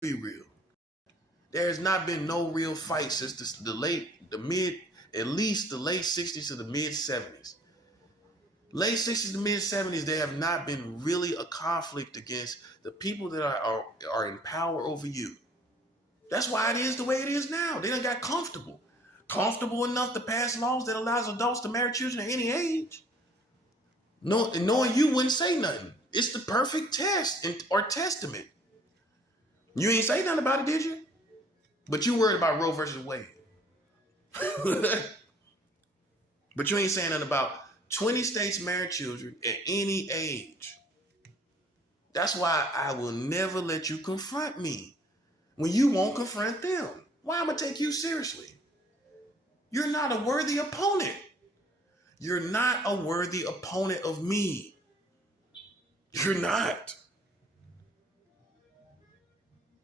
Be real. There has not been no real fight since at least the late 60s to the mid 70s. Late 60s to mid 70s, there have not been really a conflict against the people that are in power over you. That's why it is the way it is now. They done got comfortable. Comfortable enough to pass laws that allows adults to marry children at any age. No, knowing you wouldn't say nothing. It's the perfect test or testament. You ain't say nothing about it, did you? But you worried about Roe versus Wade. But you ain't saying nothing about 20 states marry children at any age. That's why I will never let you confront me when you won't confront them. Why am I take you seriously? You're not a worthy opponent. You're not a worthy opponent of me. You're not.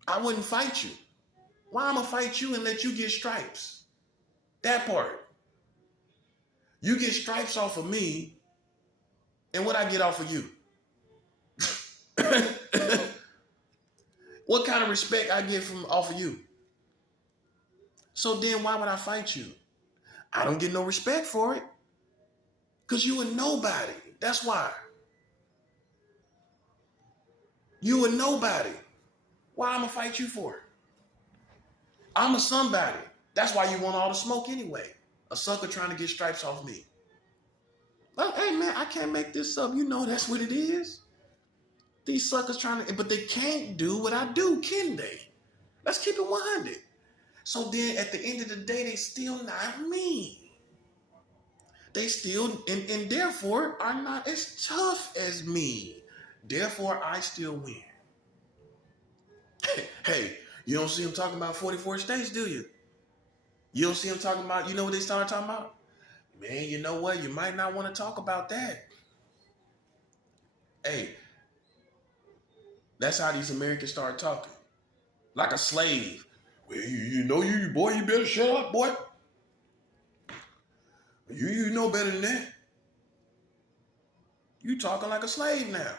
I wouldn't fight you. Why am I fight you and let you get stripes? That part. You get stripes off of me, and what I get off of you? What kind of respect I get from off of you? So then why would I fight you? I don't get no respect for it. Because you a nobody. That's why. You a nobody. Why I'm going to fight you for it? I'm a somebody. That's why you want all the smoke anyway. A sucker trying to get stripes off me. Well, hey man, I can't make this up. You know that's what it is. These suckers trying to, but they can't do what I do, can they? Let's keep it 100. So then at the end of the day, they still not me. They still, and therefore are not as tough as me. Therefore, I still win. Hey, you don't see them talking about 44 states, do you? You don't see them talking about, you know what they started talking about? Man, you know what? You might not want to talk about that. Hey, that's how these Americans start talking. Like a slave. Well, you know you boy, you better shut up, boy. You know better than that. You talking like a slave now.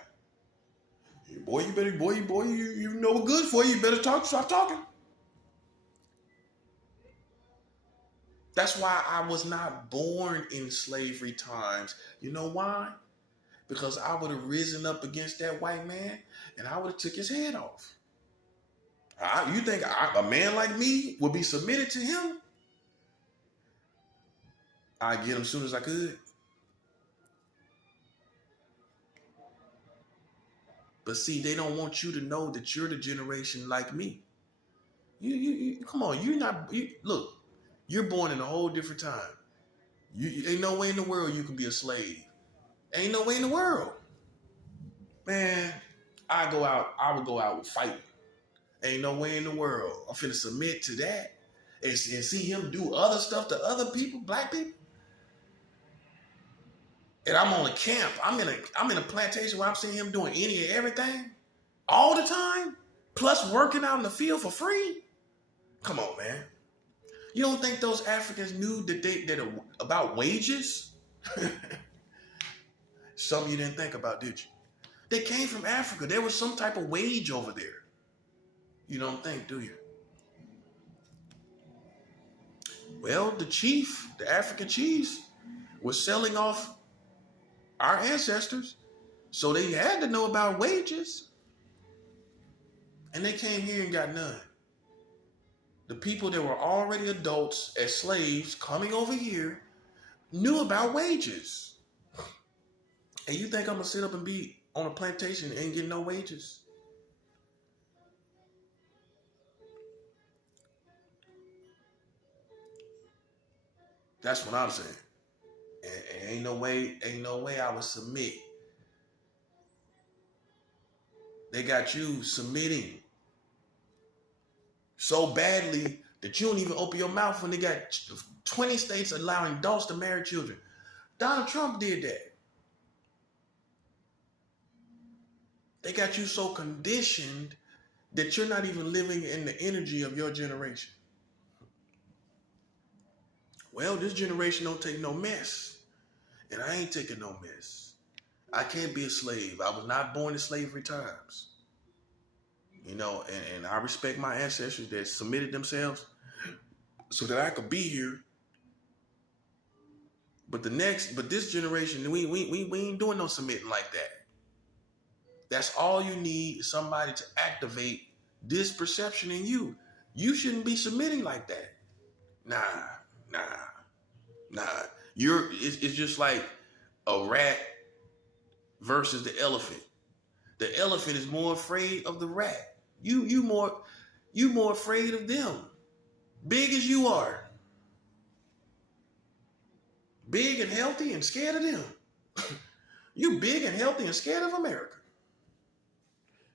Boy, you better, you know what's good for you. You better stop talking. That's why I was not born in slavery times. You know why? Because I would have risen up against that white man and I would have took his head off. You think a man like me would be submitted to him? I'd get him as soon as I could. But see, they don't want you to know that you're the generation like me. You come on, look, you're born in a whole different time. Ain't no way in the world you can be a slave. Ain't no way in the world. Man, I would go out fighting. Ain't no way in the world. I'm finna submit to that and see him do other stuff to other people, black people. And I'm on a camp. I'm in a plantation where I'm seeing him doing any and everything all the time, plus working out in the field for free. Come on, man. You don't think those Africans knew that about wages? Some you didn't think about, did you? They came from Africa. There was some type of wage over there. You don't think, do you? Well, the African chiefs, was selling off our ancestors, so they had to know about wages. And they came here and got none. The people that were already adults as slaves coming over here knew about wages. And you think I'm going to sit up and be on a plantation and ain't getting no wages? That's what I'm saying. And ain't no way I would submit. They got you submitting so badly that you don't even open your mouth when they got 20 states allowing adults to marry children. Donald Trump did that. They got you so conditioned that you're not even living in the energy of your generation. Well, this generation don't take no mess. And I ain't taking no mess. I can't be a slave. I was not born in slavery times. You know, and I respect my ancestors that submitted themselves so that I could be here. But this generation, we ain't doing no submitting like that. That's all you need is somebody to activate this perception in you. You shouldn't be submitting like that. Nah. It's just like a rat versus the elephant. The elephant is more afraid of the rat. You more afraid of them. Big as you are. Big and healthy and scared of them. You big and healthy and scared of America.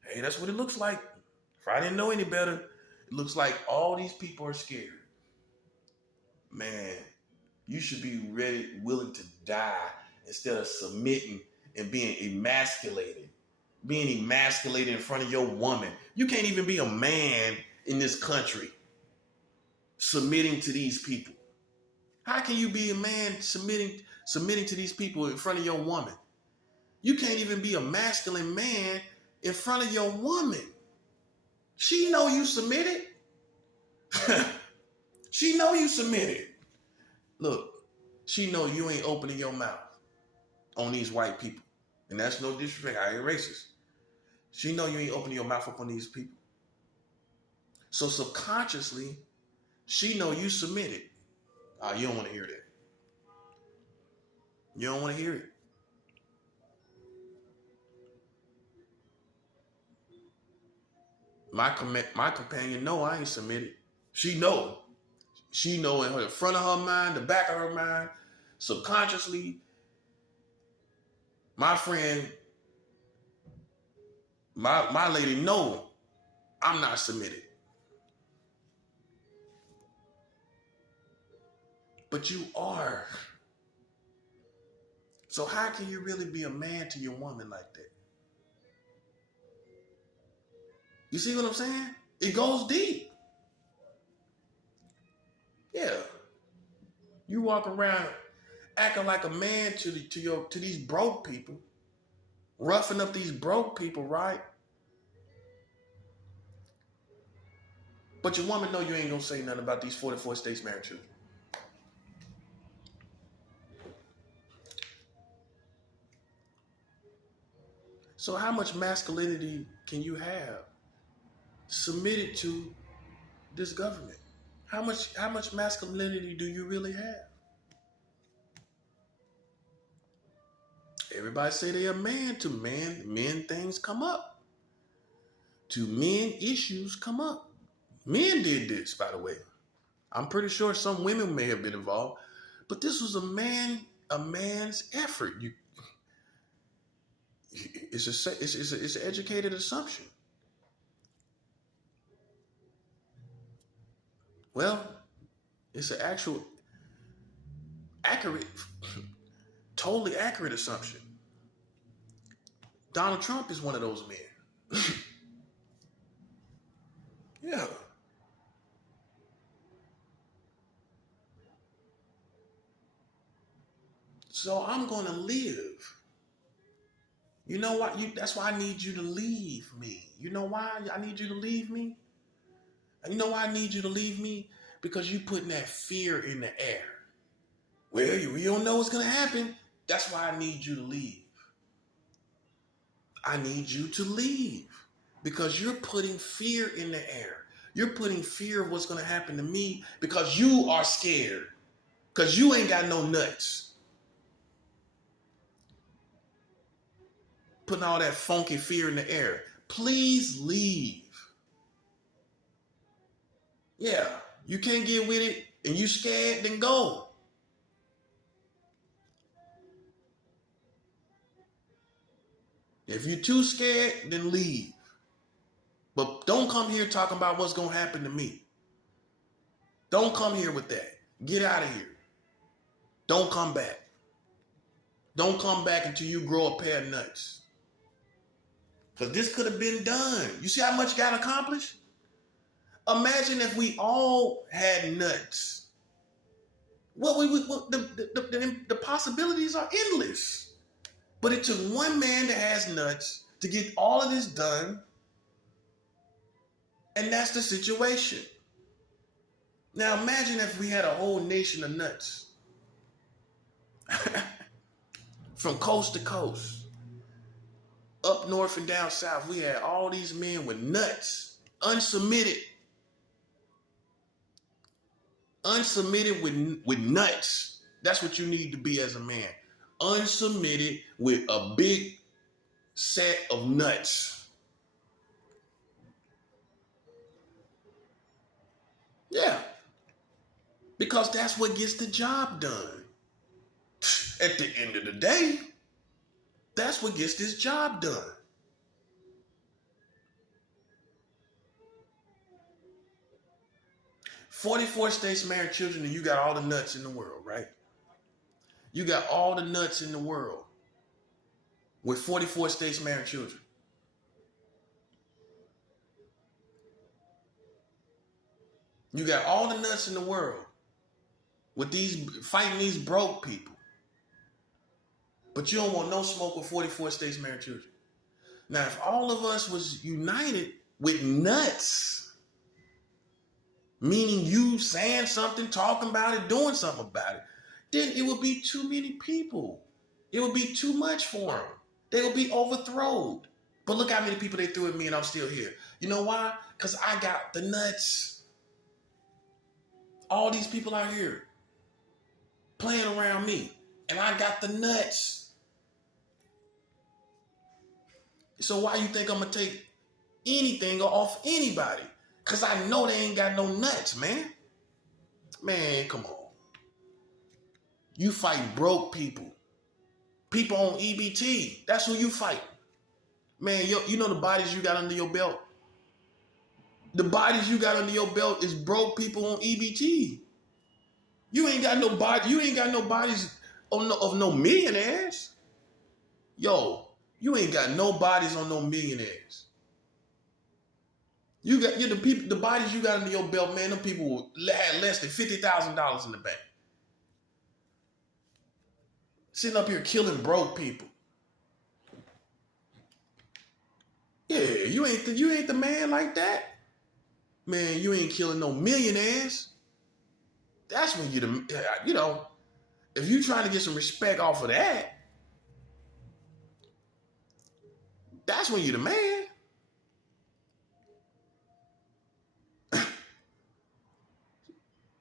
Hey, that's what it looks like. If I didn't know any better, it looks like all these people are scared. Man, you should be willing to die instead of submitting and being emasculated. Being emasculated in front of your woman. You can't even be a man in this country submitting to these people. How can you be a man submitting to these people in front of your woman? You can't even be a masculine man in front of your woman. She know you submitted. She know you submitted. Look, she know you ain't opening your mouth on these white people. And that's no disrespect. I ain't racist. She know you ain't opening your mouth up on these people. So subconsciously, she know you submitted. You don't want to hear that. You don't want to hear it. My companion know I ain't submitted. She know. She know in the front of her mind, the back of her mind, subconsciously, my friend, my lady know I'm not submitted. But you are. So how can you really be a man to your woman like that? You see what I'm saying? It goes deep. Yeah. You walk around acting like a man to these broke people, roughing up these broke people, right? But your woman know you ain't gonna say nothing about these 44 states married children. So how much masculinity can you have submitted to this government? How much masculinity do you really have? Everybody say they a man. To men things come up. To men issues come up. Men did this, by the way. I'm pretty sure some women may have been involved, but this was a man's effort. It's an educated assumption. Well, it's an actual accurate, totally accurate assumption. Donald Trump is one of those men. Yeah. So I'm going to live. You know what? That's why I need you to leave me. You know why I need you to leave me? And you know why I need you to leave me? Because you putting that fear in the air. Well, you don't know what's going to happen. That's why I need you to leave. I need you to leave because you're putting fear in the air. You're putting fear of what's going to happen to me because you are scared. Because you ain't got no nuts. Putting all that funky fear in the air. Please leave. Yeah, you can't get with it and you scared, then go. If you're too scared, then leave. But don't come here talking about what's going to happen to me. Don't come here with that. Get out of here. Don't come back. Don't come back until you grow a pair of nuts. Because this could have been done. You see how much got accomplished? Imagine if we all had nuts. The possibilities are endless. But it took one man that has nuts to get all of this done. And that's the situation. Now imagine if we had a whole nation of nuts from coast to coast, up north and down south. We had all these men with nuts, unsubmitted with nuts. That's what you need to be as a man. Unsubmitted with a big set of nuts. Yeah. Because that's what gets the job done. At the end of the day, that's what gets this job done. "44 states married children," and you got all the nuts in the world, right? You got all the nuts in the world with 44 states married children. You got all the nuts in the world with these fighting these broke people. But you don't want no smoke with 44 states married children. Now, if all of us was united with nuts, meaning you saying something, talking about it, doing something about it, then it would be too many people. It would be too much for them. They would be overthrown. But look how many people they threw at me and I'm still here. You know why? Because I got the nuts. All these people out here playing around me, and I got the nuts. So why you think I'm going to take anything off anybody? Because I know they ain't got no nuts, man. Man, come on. You fight broke people. People on EBT. That's who you fight. Man, you know the bodies you got under your belt? The bodies you got under your belt is broke people on EBT. You ain't got no body. You ain't got no bodies of no millionaires. Yo, you ain't got no bodies on no millionaires. You got the bodies you got under your belt, man. Them people had less than $50,000 in the bank, sitting up here killing broke people. Yeah, you ain't the man like that. Man, you ain't killing no millionaires. That's when if you trying to get some respect off of that, that's when you the man.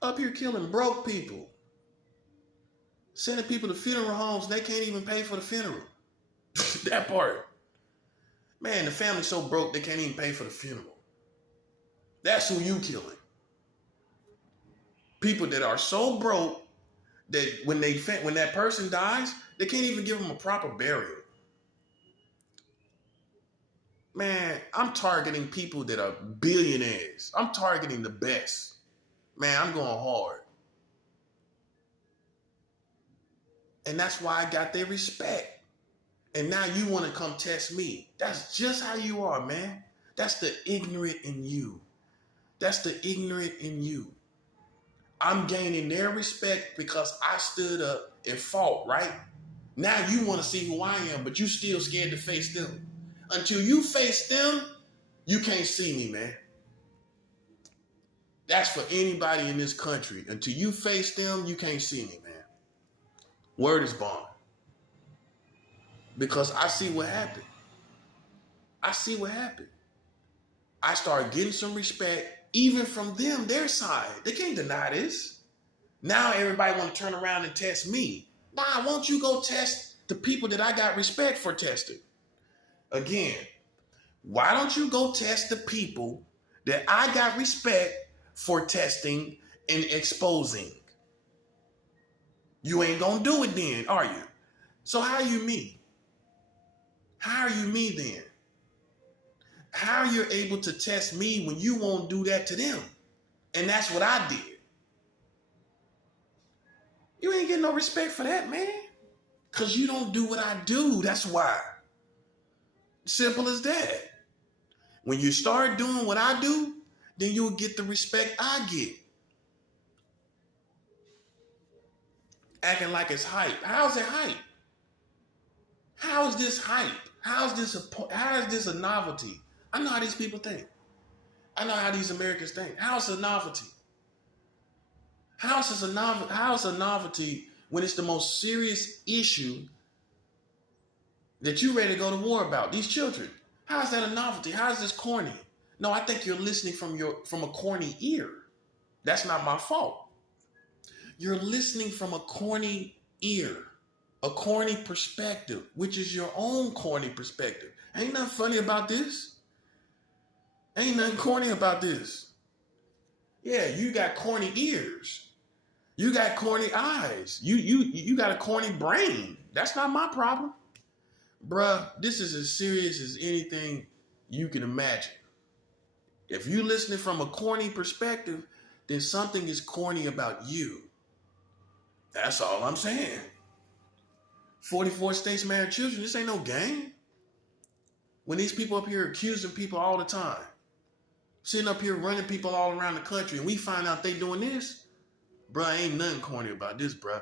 Up here killing broke people. Sending people to funeral homes, they can't even pay for the funeral. That part. Man, the family's so broke they can't even pay for the funeral. That's who you killing. People that are so broke that when that person dies, they can't even give them a proper burial. Man, I'm targeting people that are billionaires. I'm targeting the best. Man, I'm going hard. And that's why I got their respect. And now you want to come test me. That's just how you are, man. That's the ignorant in you. That's the ignorant in you. I'm gaining their respect because I stood up and fought, right? Now you want to see who I am, but you still scared to face them. Until you face them, you can't see me, man. That's for anybody in this country. Until you face them, you can't see me, man. Word is bond. Because I see what happened. I see what happened. I started getting some respect even from them, their side. They can't deny this. Now everybody want to turn around and test me. Nah, won't you go test the people that I got respect for testing? Again, why don't you go test the people that I got respect for testing and exposing? You ain't gonna do it then, are you? So how are you me? How are you me then? How are you able to test me when you won't do that to them? And that's what I did. You ain't getting no respect for that, man. Because you don't do what I do. That's why. Simple as that. When you start doing what I do, then you'll get the respect I get. Acting like it's hype. How's it hype? How is this hype? How is this a novelty? I know how these people think. I know how these Americans think. How's a novelty? How's a novelty when it's the most serious issue that you ready to go to war about? These children. How is that a novelty? How is this corny? No, I think you're listening from a corny ear. That's not my fault. You're listening from a corny ear, a corny perspective, which is your own corny perspective. Ain't nothing funny about this. Ain't nothing corny about this. Yeah, you got corny ears. You got corny eyes. You got a corny brain. That's not my problem. Bruh, this is as serious as anything you can imagine. If you're listening from a corny perspective, then something is corny about you. That's all I'm saying. 44 states married children, this ain't no game. When these people up here accusing people all the time, sitting up here running people all around the country, and we find out they doing this, bruh, ain't nothing corny about this, bruh.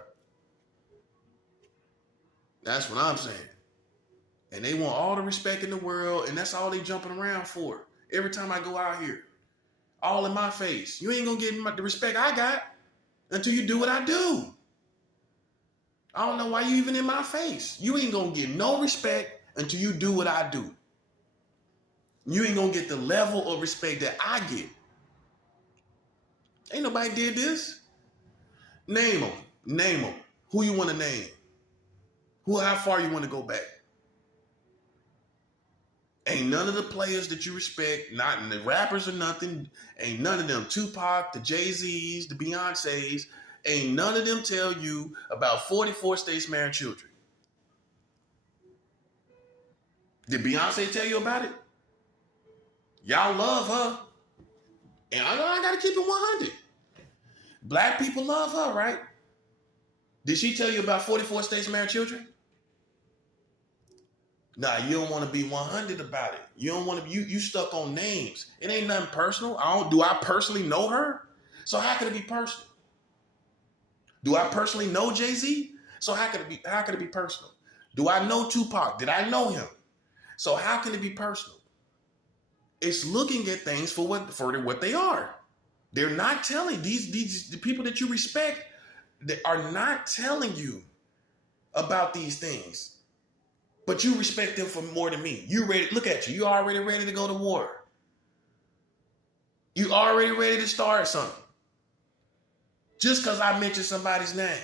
That's what I'm saying. And they want all the respect in the world, and that's all they jumping around for. Every time I go out here, all in my face. You ain't gonna get the respect I got until you do what I do. I don't know why you even in my face. You ain't gonna get no respect until you do what I do. You ain't gonna get the level of respect that I get. Ain't nobody did this. Name them. Name them. Who you want to name? How far you want to go back? Ain't none of the players that you respect, not in the rappers or nothing, ain't none of them, Tupac, the Jay-Z's, the Beyoncé's, ain't none of them tell you about 44 states marrying children. Did Beyonce tell you about it? Y'all love her. And I gotta keep it 100. Black people love her, right? Did she tell you about 44 states marrying children? Nah, you don't want to be 100 about it. You don't want to. You stuck on names. It ain't nothing personal. Do I personally know her? So how could it be personal? Do I personally know Jay-Z? So how could it be personal? Do I know Tupac? Did I know him? So how can it be personal? It's looking at things for what they are. They're not telling the people that you respect. They are not telling you about these things. But you respect them for more than me. You ready? Look at you. You already ready to go to war. You already ready to start something. Just because I mentioned somebody's name.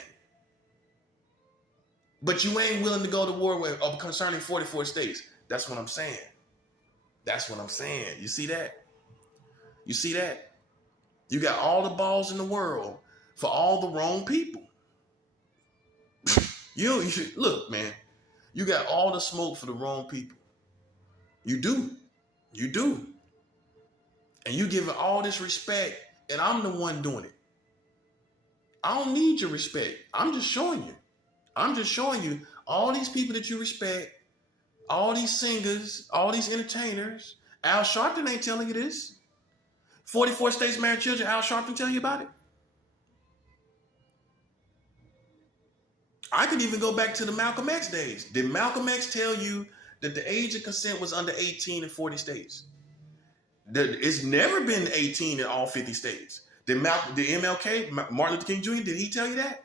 But you ain't willing to go to war concerning 44 states. That's what I'm saying. That's what I'm saying. You see that? You see that? You got all the balls in the world for all the wrong people. You should, look, man. You got all the smoke for the wrong people. You do. You do. And you give it all this respect, and I'm the one doing it. I don't need your respect. I'm just showing you. I'm just showing you all these people that you respect, all these singers, all these entertainers. Al Sharpton ain't telling you this. 44 states married children, Al Sharpton tell you about it? I could even go back to the Malcolm X days. Did Malcolm X tell you that the age of consent was under 18 in 40 states? It's never been 18 in all 50 states. Did MLK, Martin Luther King Jr., did he tell you that?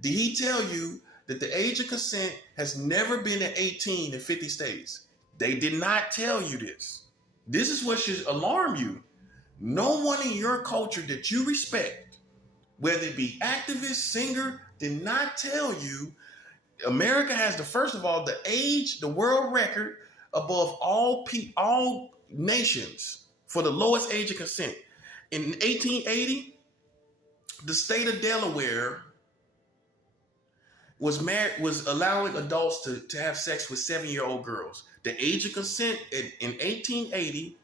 Did he tell you that the age of consent has never been at 18 in 50 states? They did not tell you this. This is what should alarm you. No one in your culture that you respect, whether it be activist, singer, did not tell you America has first of all, the world record above all nations for the lowest age of consent. In 1880, the state of Delaware was allowing adults to have sex with 7-year-old girls. The age of consent in 1880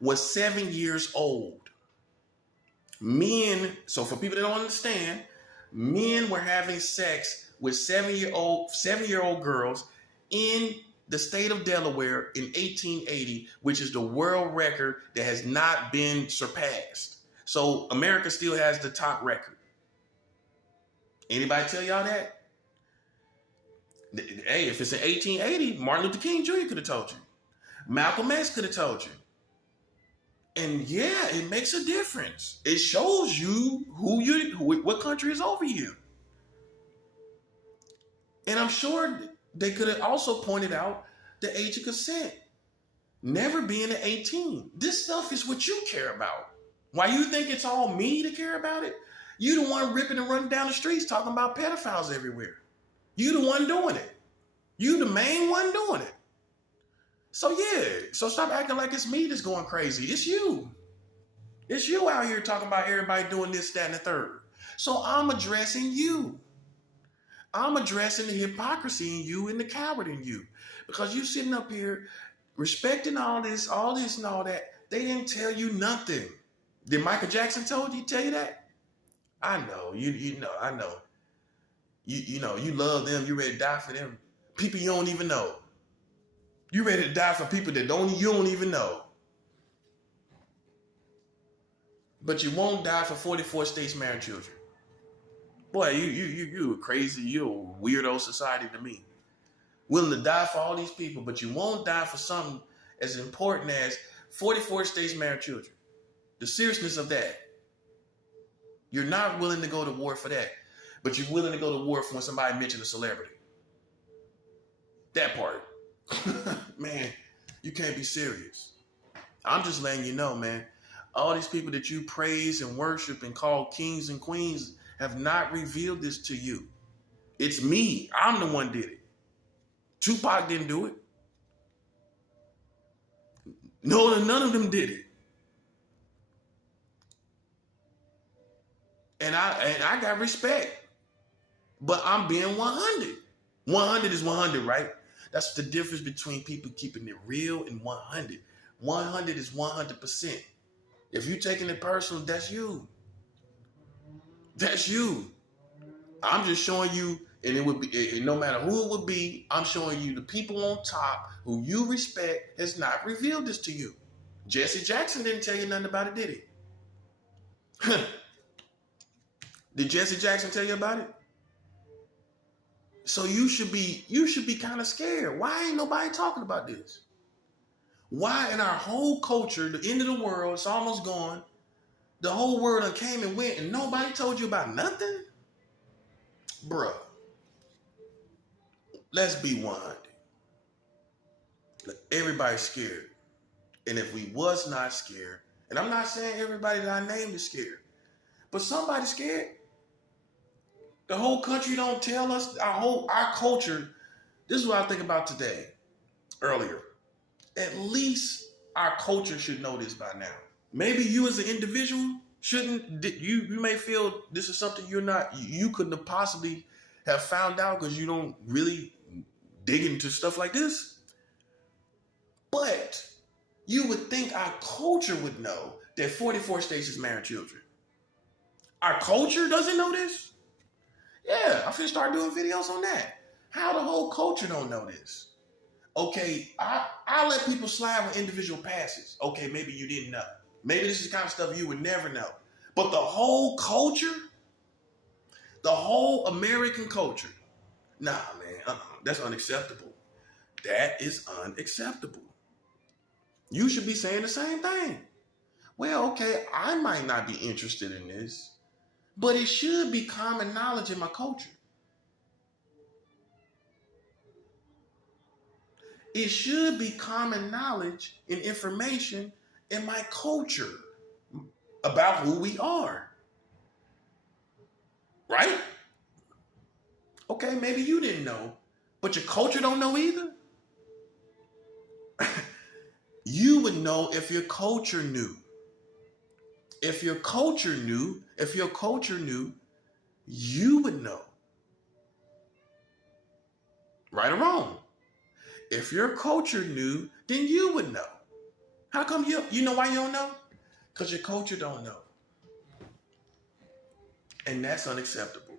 was 7 years old. Men, so for people that don't understand, men were having sex with 7-year-old girls in the state of Delaware in 1880, which is the world record that has not been surpassed. So America still has the top record. Anybody tell y'all that? Hey, if it's in 1880, Martin Luther King Jr. could have told you. Malcolm X could have told you. And yeah, it makes a difference. It shows you what country is over you. And I'm sure they could have also pointed out the age of consent, never being at 18. This stuff is what you care about. Why you think it's all me to care about it? You the one ripping and running down the streets talking about pedophiles everywhere. You the one doing it. You the main one doing it. So yeah, so stop acting like it's me that's going crazy. It's you. It's you out here talking about everybody doing this, that, and the third. So I'm addressing you. I'm addressing the hypocrisy in you and the coward in you. Because you sitting up here respecting all this and all that. They didn't tell you nothing. Did Michael Jackson tell you that? I know. You know, I know. You know, you love them, you ready to die for them. People you don't even know. You ready to die for people that you don't even know. But you won't die for 44 states marrying children. Boy, you crazy, you a weirdo society to me. Willing to die for all these people, but you won't die for something as important as 44 states marrying children. The seriousness of that. You're not willing to go to war for that, but you're willing to go to war for when somebody mentions a celebrity. That part. Man, you can't be serious. I'm just letting you know, man. All these people that you praise and worship and call kings and queens have not revealed this to you. It's me. I'm the one did it. Tupac didn't do it. No, none of them did it. And I got respect. But I'm being 100. 100 is 100, right? That's the difference between people keeping it real and 100. 100 is 100%. If you're taking it personal, that's you. That's you. I'm just showing you, and it would be, no matter who it would be, I'm showing you the people on top who you respect has not revealed this to you. Jesse Jackson didn't tell you nothing about it, did he? Did Jesse Jackson tell you about it? So you should be kind of scared. Why ain't nobody talking about this? Why in our whole culture, the end of the world, it's almost gone. The whole world done came and went and nobody told you about nothing? Bruh. Let's be 100. Everybody's scared. And if we was not scared, and I'm not saying everybody that I named is scared, but somebody's scared. The whole country don't tell us, our culture, this is what I think about today, earlier. At least our culture should know this by now. Maybe you as an individual shouldn't, you may feel this is something you couldn't have possibly have found out because you don't really dig into stuff like this. But you would think our culture would know that 44 states is marrying children. Our culture doesn't know this? Yeah, I'm finna start doing videos on that. How the whole culture don't know this? Okay, I let people slide with individual passes. Okay, maybe you didn't know. Maybe this is the kind of stuff you would never know. But the whole culture, the whole American culture, nah, man, that's unacceptable. That is unacceptable. You should be saying the same thing. Well, okay, I might not be interested in this, but it should be common knowledge in my culture. It should be common knowledge and information in my culture about who we are. Right? Okay, maybe you didn't know, but your culture don't know either. You would know if your culture knew. If your culture knew, you would know. Right or wrong? If your culture knew, then you would know. How come you know why you don't know? Because your culture don't know. And that's unacceptable.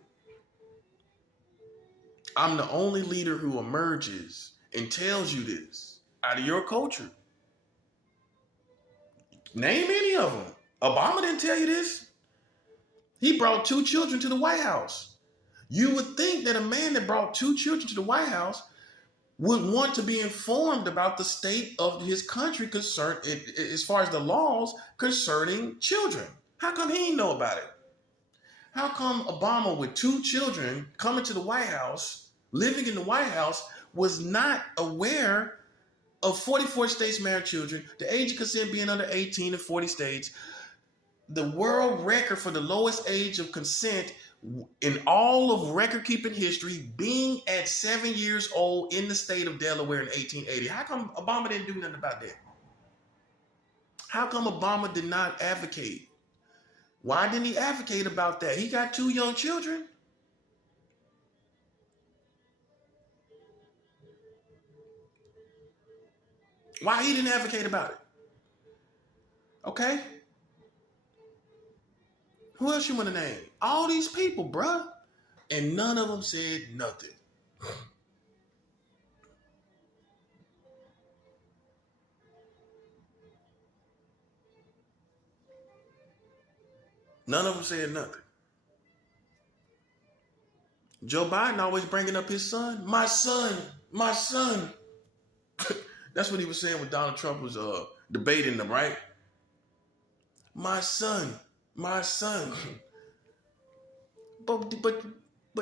I'm the only leader who emerges and tells you this out of your culture. Name any of them. Obama didn't tell you this. He brought 2 children to the White House. You would think that a man that brought 2 children to the White House would want to be informed about the state of his country as far as the laws concerning children. How come he didn't know about it? How come Obama, with 2 children coming to the White House, living in the White House, was not aware of 44 states married children, the age of consent being under 18 in 40 states, the world record for the lowest age of consent in all of record-keeping history being at 7 years old in the state of Delaware in 1880. How come Obama didn't do nothing about that? How come Obama did not advocate? Why didn't he advocate about that? He got 2 young children. Why he didn't advocate about it? Okay? Who else you want to name? All these people, bruh. And none of them said nothing. None of them said nothing. Joe Biden always bringing up his son. My son, my son. That's what he was saying when Donald Trump was debating them, right? My son, my son. But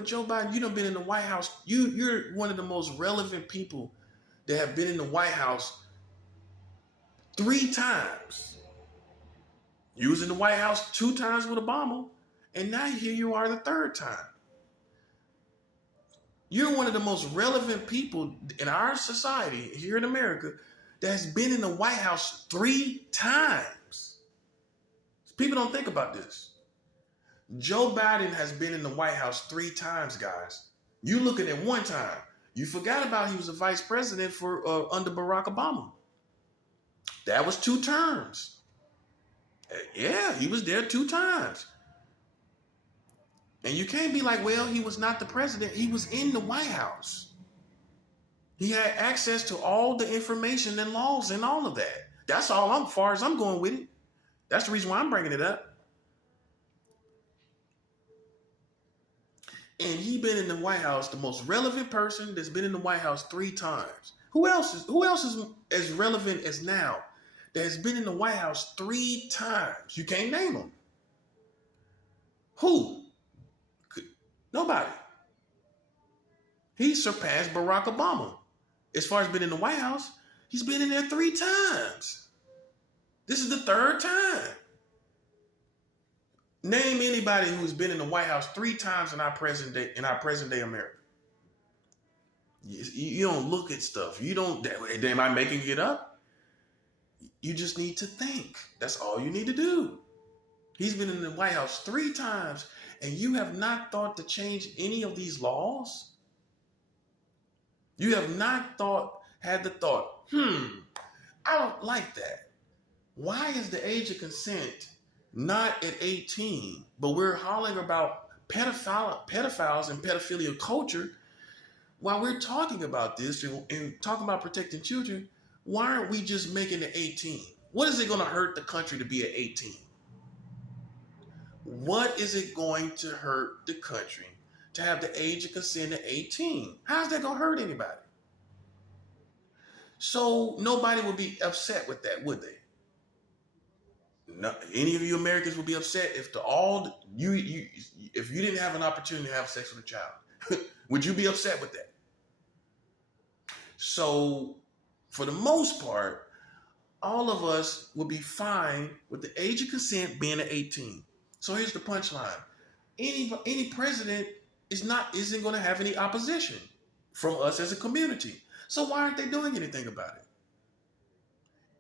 Joe Biden, you done been in the White House. You're one of the most relevant people that have been in the White House 3 times. You was in the White House 2 times with Obama, and now here you are the 3rd time. You're one of the most relevant people in our society here in America that has been in the White House 3 times. People don't think about this. Joe Biden has been in the White House 3 times, guys. You looking at 1 time. You forgot about he was a vice president for under Barack Obama. That was 2 terms. Yeah, he was there 2 times. And you can't be like, well, he was not the president. He was in the White House. He had access to all the information and laws and all of that. That's all far as I'm going with it. That's the reason why I'm bringing it up. And he been in the White House, the most relevant person that's been in the White House 3 times. Who else is as relevant as now that has been in the White House 3 times? You can't name them. Who? Nobody. He surpassed Barack Obama. As far as being in the White House, he's been in there 3 times. This is the 3rd time. Name anybody who's been in the White House 3 times in our present day America. You don't look at stuff. You don't. Am I making it up? You just need to think. That's all you need to do. He's been in the White House 3 times, and you have not thought to change any of these laws? You have not had the thought, I don't like that. Why is the age of consent not at 18, but we're hollering about pedophiles and pedophilia culture? While we're talking about this and talking about protecting children, why aren't we just making it 18? What is it going to hurt the country to be at 18? What is it going to hurt the country to have the age of consent at 18? How's that going to hurt anybody? So nobody would be upset with that, would they? No, any of you Americans would be upset if if you didn't have an opportunity to have sex with a child. Would you be upset with that? So for the most part, all of us would be fine with the age of consent being at 18. So here's the punchline. Any president isn't going to have any opposition from us as a community. So why aren't they doing anything about it?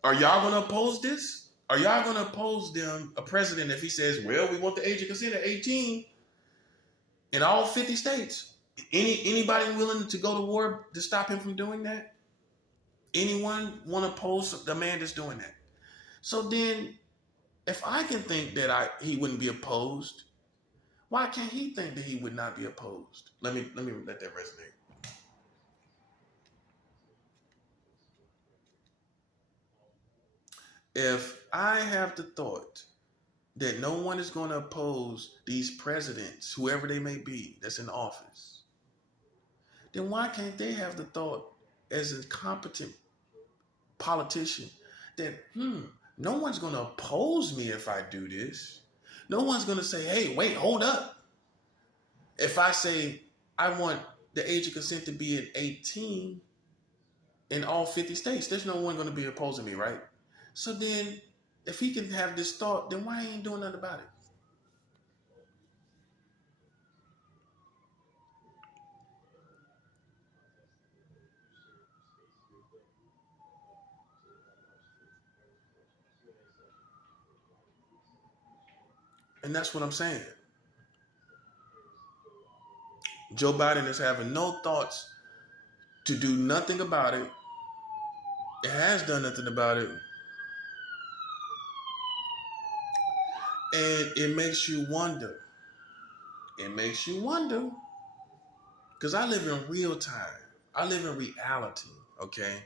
Are y'all going to oppose this? Are y'all going to oppose a president if he says, well, we want the age of consent at 18 in all 50 states? Anybody willing to go to war to stop him from doing that? Anyone want to oppose the man that's doing that? So then, if I can think that he wouldn't be opposed, why can't he think that he would not be opposed? Let me let that resonate. If I have the thought that no one is going to oppose these presidents, whoever they may be, that's in office, then why can't they have the thought as a competent politician that, no one's going to oppose me if I do this. No one's going to say, hey, wait, hold up. If I say I want the age of consent to be at 18 in all 50 states, there's no one going to be opposing me, right? So then, if he can have this thought, then why ain't doing nothing about it? And that's what I'm saying. Joe Biden is having no thoughts to do nothing about it. It has done nothing about it. And it makes you wonder. It makes you wonder. Because I live in real time. I live in reality, okay?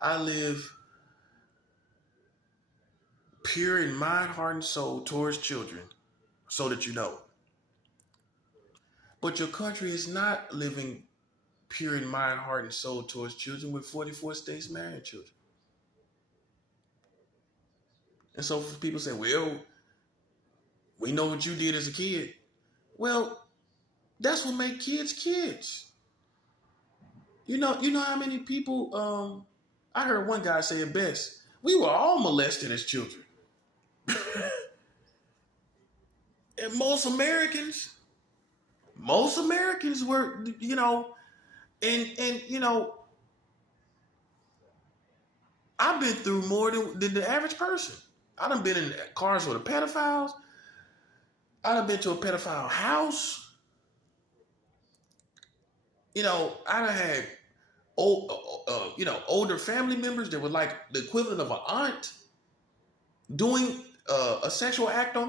I live pure in mind, heart, and soul towards children, so that you know. But your country is not living pure in mind, heart, and soul towards children with 44 states marrying children. And so people say, well, we know what you did as a kid. Well, that's what make kids kids. You know how many people, I heard one guy say it best. We were all molested as children. And most Americans were, and I've been through more than the average person. I done been in cars with the pedophiles. I done been to a pedophile house. I done had older family members that were like the equivalent of an aunt doing a sexual act on